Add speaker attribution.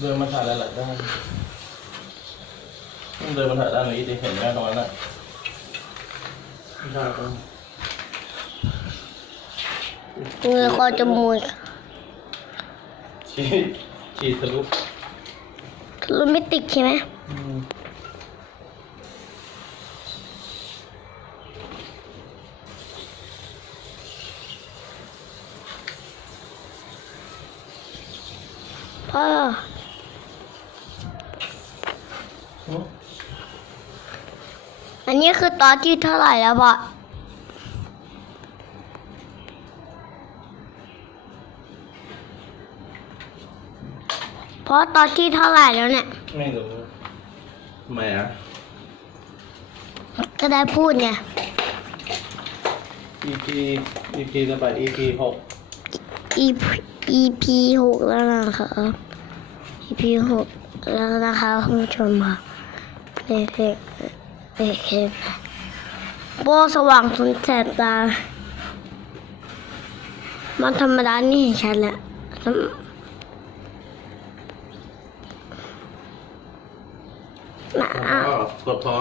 Speaker 1: เดินมาถ่ายหลายๆด้านต้องเดินมาถ่ายด้านนี้จะเห็นแม่ตรงนั้นน่ะได้ตรง
Speaker 2: มือคอจมูก
Speaker 1: ชี้ชี้ทะลุ
Speaker 2: ทะลุไม่ติดใช่ไหม
Speaker 1: อืม
Speaker 2: พ่อ
Speaker 1: อืม
Speaker 2: อันนี้คือตอนที่เท่าไหร่แล้วพ่อเพราะตอนที่เท่าไหร่แล้วเนี่ย
Speaker 1: ไม่รู้ทำไมอะ
Speaker 2: ก็ได้พูดไง
Speaker 1: EP EP จะไป EP หก
Speaker 2: EP EP หกแล้วนะครับ EP หกแล้วนะคะคุณผู้ชมค่ะเพลงเพลงเพลงเห็นโบสว่างสุนแสบตามันธรรมดานี่เห็นชัดแหละนะ
Speaker 1: กดพอ